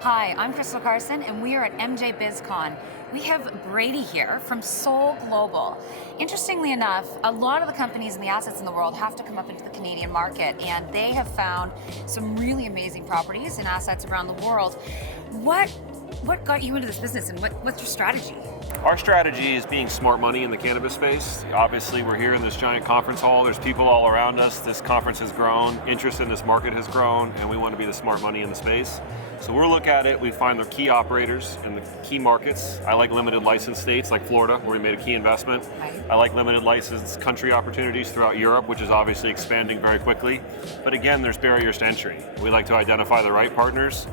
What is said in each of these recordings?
Hi, I'm Crystal Carson, and we are at MJ BizCon. We have Brady here from Sol Global. Interestingly enough, a lot of the companies and the assets in the world have to come up into the Canadian market, and they have found some really amazing properties and assets around the world. What got you into this business, and what's your strategy? Our strategy is being smart money in the cannabis space. Obviously, we're here in this giant conference hall. There's people all around us. This conference has grown. Interest in this market has grown, and we want to be the smart money in the space. So we'll look at it. We find the key operators in the key markets. I like limited license states like Florida, where we made a key investment. Right. I like limited license country opportunities throughout Europe, which is obviously expanding very quickly. But again, there's barriers to entry. We like to identify the right partners,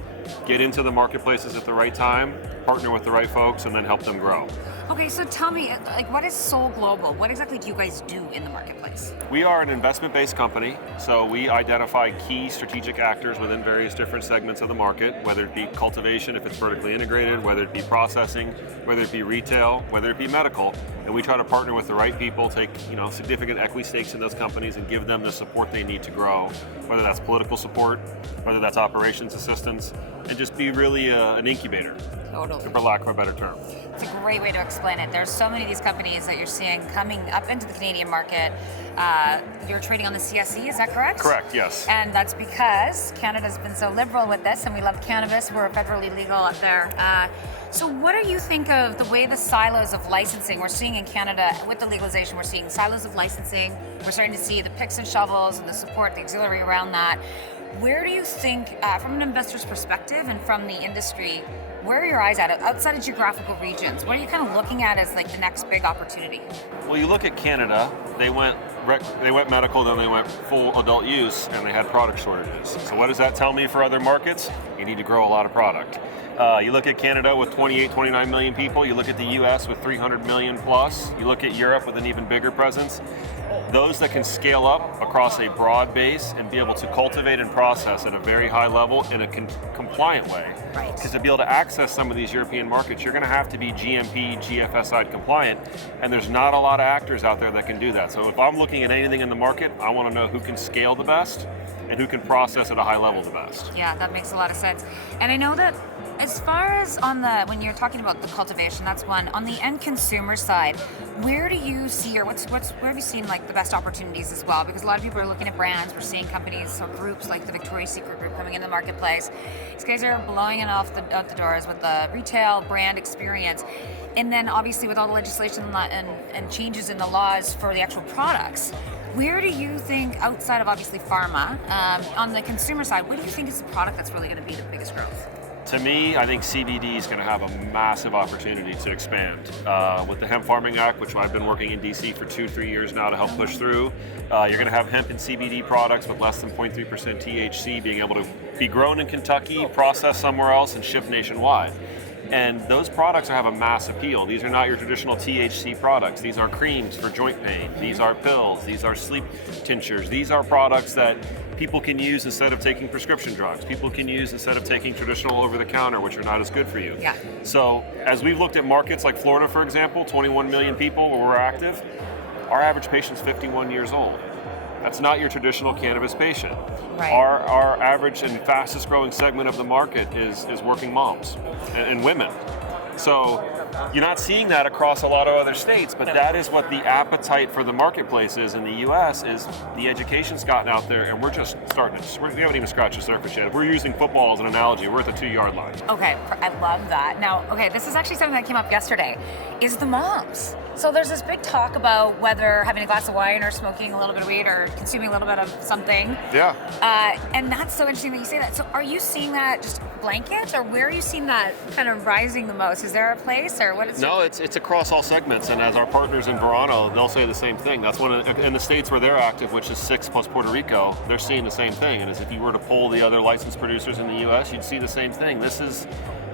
get into the marketplaces at the right time, partner with the right folks, and then help them grow. Okay, so tell me, what is Sol Global? What exactly do you guys do in the marketplace? We are an investment-based company, so we identify key strategic actors within various different segments of the market, whether it be cultivation, if it's vertically integrated, whether it be processing, whether it be retail, whether it be medical, and we try to partner with the right people, take significant equity stakes in those companies, and give them the support they need to grow, whether that's political support, whether that's operations assistance, and just be really an incubator, Totally. for lack of a better term. It's a great way to explain it. There's so many of these companies that you're seeing coming up into the Canadian market. You're trading on the CSE, is that correct? Correct, yes. And that's because Canada's been so liberal with this, and we love cannabis. We're federally legal up there. So what do you think of the way the silos of licensing we're seeing in Canada with the legalization? We're seeing silos of licensing. We're starting to see the picks and shovels and the support, the auxiliary around that. Where do you think, from an investor's perspective and from the industry, where are your eyes at outside of geographical regions? What are you kind of looking at as like the next big opportunity? Well, you look at Canada, they went medical, then they went full adult use, and they had product shortages. So what does that tell me for other markets? You need to grow a lot of product. You look at Canada with 28, 29 million people, you look at the US with 300 million plus, you look at Europe with an even bigger presence. Those that can scale up across a broad base and be able to cultivate and process at a very high level in a compliant way. Right. Because to be able to access some of these European markets, you're going to have to be GMP, GFSI compliant, and there's not a lot of actors out there that can do that. So if I'm looking at anything in the market, I want to know who can scale the best and who can process at a high level the best. Yeah, that makes a lot of sense. And I know that as far as when you're talking about the cultivation, that's one. On the end consumer side, where do you see, or where have you seen like the best opportunities as well? Because a lot of people are looking at brands. We're seeing companies or groups like the Victoria's Secret Group coming into the marketplace. These guys are blowing it out the doors with the retail brand experience. And then obviously with all the legislation and changes in the laws for the actual products, where do you think, outside of obviously pharma, on the consumer side, what do you think is the product that's really going to be the biggest growth? To me, I think CBD is going to have a massive opportunity to expand. With the Hemp Farming Act, which I've been working in DC for 2-3 years now to help push through, you're going to have hemp and CBD products with less than 0.3% THC being able to be grown in Kentucky, processed somewhere else, and shipped nationwide. And those products have a mass appeal. These are not your traditional THC products. These are creams for joint pain. These are pills. These are sleep tinctures. These are products that people can use instead of taking prescription drugs. People can use instead of taking traditional over-the-counter, which are not as good for you. Yeah. So as we've looked at markets like Florida, for example, 21 million people where we're active, our average patient's 51 years old. That's not your traditional cannabis patient. Right. Our average and fastest growing segment of the market is working moms and women. So you're not seeing that across a lot of other states, but that is what the appetite for the marketplace is in the US, is the education's gotten out there, and we're just starting to, we haven't even scratched the surface yet. If we're using football as an analogy, we're at the 2-yard line. Okay, I love that. Now, okay, this is actually something that came up yesterday, is the moms. So there's this big talk about whether having a glass of wine or smoking a little bit of weed or consuming a little bit of something. Yeah. And that's so interesting that you say that. So are you seeing that just blanket, or where are you seeing that kind of rising the most? Is there a place, or what is No, it's across all segments, and as our partners in Verano, they'll say the same thing. That's one in the states where they're active, which is 6 plus Puerto Rico, they're seeing the same thing. And as if you were to poll the other licensed producers in the US, you'd see the same thing. This is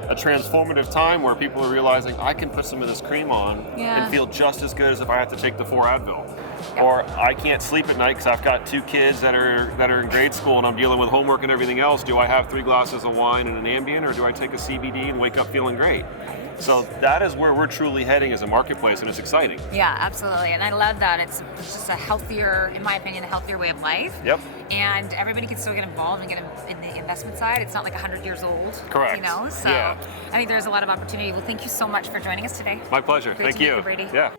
a transformative time where people are realizing I can put some of this cream on and feel just as good as if I had to take the 4 Advil. Yep. Or I can't sleep at night because I've got 2 kids that are in grade school and I'm dealing with homework and everything else. Do I have 3 glasses of wine and an Ambien, or do I take a CBD and wake up feeling great? So that is where we're truly heading as a marketplace, and it's exciting. Yeah, absolutely. And I love that. It's just a healthier, in my opinion, a healthier way of life. Yep. And everybody can still get involved and get in the investment side. It's not like 100 years old. Correct. You know? So Yeah. I think there's a lot of opportunity. Well, thank you so much for joining us today. My pleasure. Great Thank to meet you. you, Brady. Yeah.